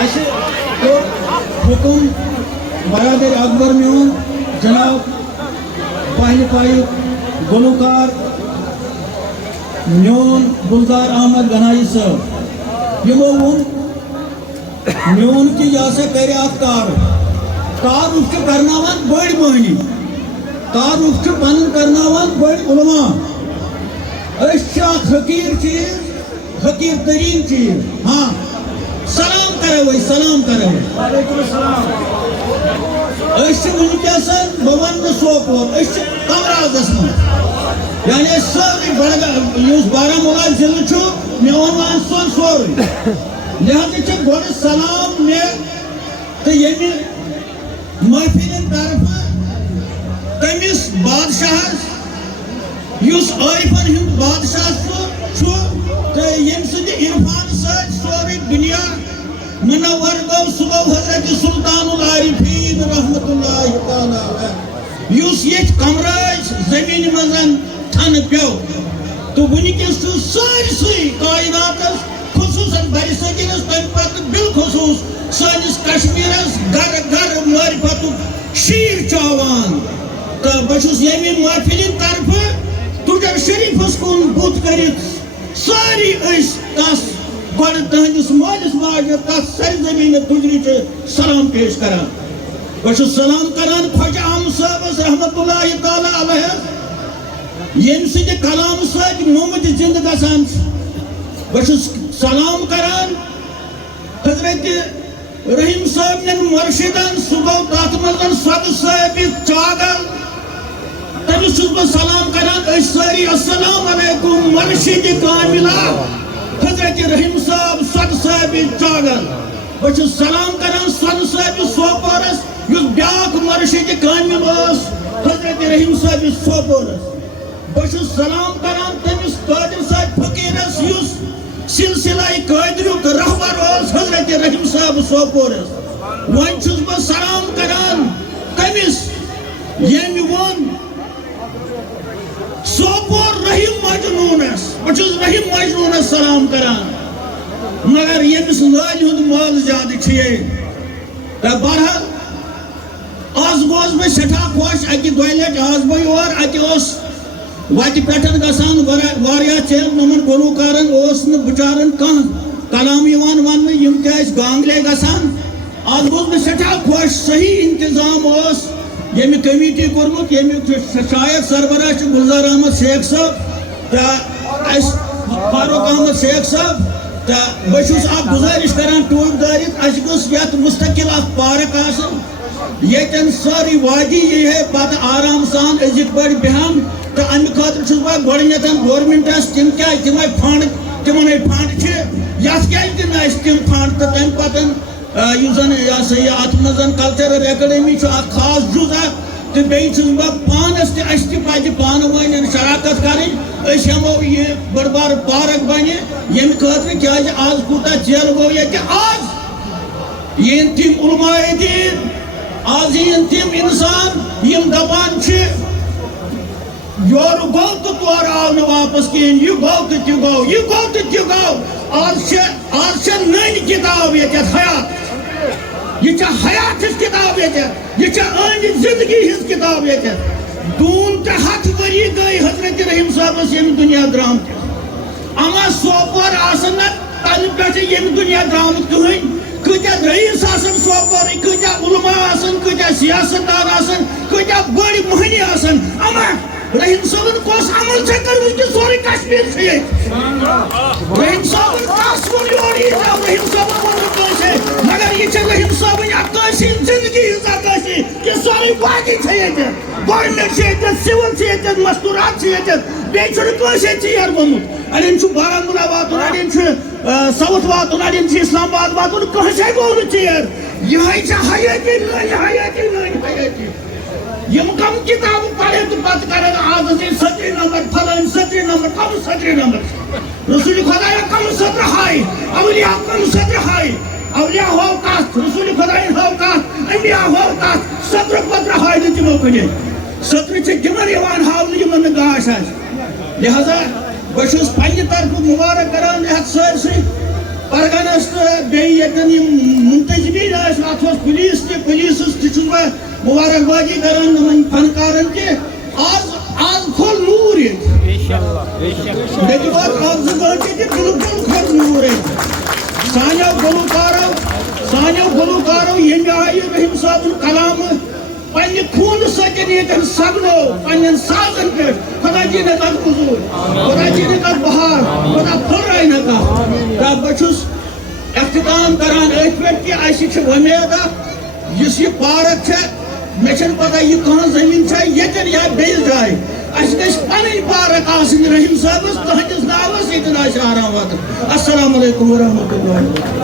ऐसे तो हुकुम बरादर अकबर में जनाब पहले पाई गुलकार म्योन गुलजार अहमद गनाई साहब ये वोन म्योन की जैसे करे कार उसके करनावन बड़ी मोहनी कार उसके पन करनावन बड़ी उलमा अच्छा हकीर चीज हकीर तरीन चीज हाँ सलाम करे वही सलाम करे वालेकुम सलाम ऐसे वनकसन बवन सोपोर ऐसे कमराजस में यानी सारी बड़ा यूस बारामूला जिले छु मेवन वन सोन सोरी लिहाजा च गोड सलाम ने तो यमी महफिल तरफ तमिस बादशाह यूस आरिफन हिंद बादशाह छु तो यम सुद इरफान सच सोरी दुनिया मुनव्वर गो सुबह हजरत सुल्तानुल आरिफीन रहमतुल्लाहि तआला अलैह यूस ये कमराज जमीन मजन थन प्यो तो वनिकस सारी कायनात खुसूसन बरसगीरस तम पत बिलखुसूस सानिस कश्मीरस घर घर मारिफत शीर चावान तो बशुस यमी महफिल तरफ तुजर शरीफस कुन बुत करित सारी तस गोड तहदिस मालिस माज तस सरजमीन तुजरी सलाम पेश करान बशुस सलाम करान ख्वाजा आम साहब रहमतुल्लाहि तआला अलैह यम सिद कलाम सत मोहम्मद जिंद गसान बशुस सलाम करान हजरत रहीम साहब ने मुर्शिदन सुबह तथ मजन सद साहब चागल तमिस सलाम करान सारी अस्सलाम अलैकुम मुर्शिद कामिला हजरत रहीम साहब सद साहब चागल बशुस सलाम करान सद साहब सोपोरस युस ब्याक मुर्शिद कामिल हजरत रहीम साहब सोपोरस बशुस सलाम करान तमिस कादिर साहब फकीरस युस सिलसिला कादिरुक रहबर हजरत रहीम साहब सोपोरस वन छुस बह सलाम करान तमिस यमि वोन सोपोर रहीम मजनूनस बशुस रहीम मजनूनस सलाम करान मगर यमिस लाल हुंद माल ज्यादा छे बहरहाल आज गोस मैं सठा खुश अकि दोय लट आज बह और अति वत पे गसान वारिया चेल नमन गुलकारन बिचारन कह कलाम वन यम गांगले गसान आज गोस मैं सठा खुश सही इंतजाम यमि कमेटी कोर्मुत यमि शायद सरबराह गुलजार अहमद शेख साहब फारूक अहमद शेख साहब तो बहुत गुजारिश करान टूट दारित अस मुस्तकिल पार्क आन सारी वादी ये है पत आराम सान अजिक बड़ बेहन तो अमे खतर गोडनेथ गवर्नमेंटस तिम क्या तिम फंड तिमन फंड क्या तिम फंड तो तम पन अत मजन कल्चरल एकेडमी खास जुजा तो बेस बह पानस तज पान वन शराकत कर हमो यह बड़ बार पार्क बन यम खतर क्या आज कूता चेल गो ये आज इन तम उलमाए दीन आज इन तम इंसान यम दपान योर गो तो तोर आव वापस कहें यह गो तो तह गो यह गो तो तह गो आज नन किताब ये हयात यह हयात किताब ये अहद जिंदगी हज किताब ये दून तो 100 वरी गई हजरत रहीम साहब यम दुनिया द्रामत अमा सोपोर आसन तन पे यम दुनिया द्रामत कहें कत्या रईस आसन सोपोर कत्या उलमा आसन कत्या सियासतदान आसन कत्या बड़ मोहनी आसन अमा रहीम साहब कोस अमल कर सोरे कश्मीर रहीम साहब रहीम साहब मगर ये रहीम साहब अक्काशी जिंदगी अक्काशी कि सारी वादी गवर्नमेंट सिविल मस्तूरात बे चीर गोमुत अड़न बारामूला वातुन अड़न साउथ वातुन अड़न इस्लामाबाद वातुन कहे गो चीर यह हयाती हयाती यम कम किताब पढ़े तो पत कर आज 70 नंबर फलन 70 नंबर कम 70 नंबर रसूल खुदा कम 17 हाय अवलिया कम 17 हाय अवलिया हो का रसूल खुदा हो का अंबिया हो का 17 पत्र हाय तिमो कने 17 च तिमन यवान हावन यमन गाश लिहाजा बशुस पन्ने तरफ मुबारक करान यह सारसी پرگنس تو بیتن منتظمین ات پولیس تہ مبارکبادی کران فنکارن تہ آز کھول نور یہ بالکل کھول نور سانو گلوکارو یم آئی رحیم صاحب کلام پنہ خون سن سگنو پن سازن پہ خدا جی نے تک حضور خدا جی نے تک بہار خدا پھر نہ بچس اختتام کران ات پہ کہ اس ومید اس یہ پارک مے پتہ یہ کہاں زمین یتن یا بیس جائے اس گھس پنن پارک آسن رحیم صاحب تہندس ناوس یتن آرام واتن. السلام علیکم ورحمۃ اللہ.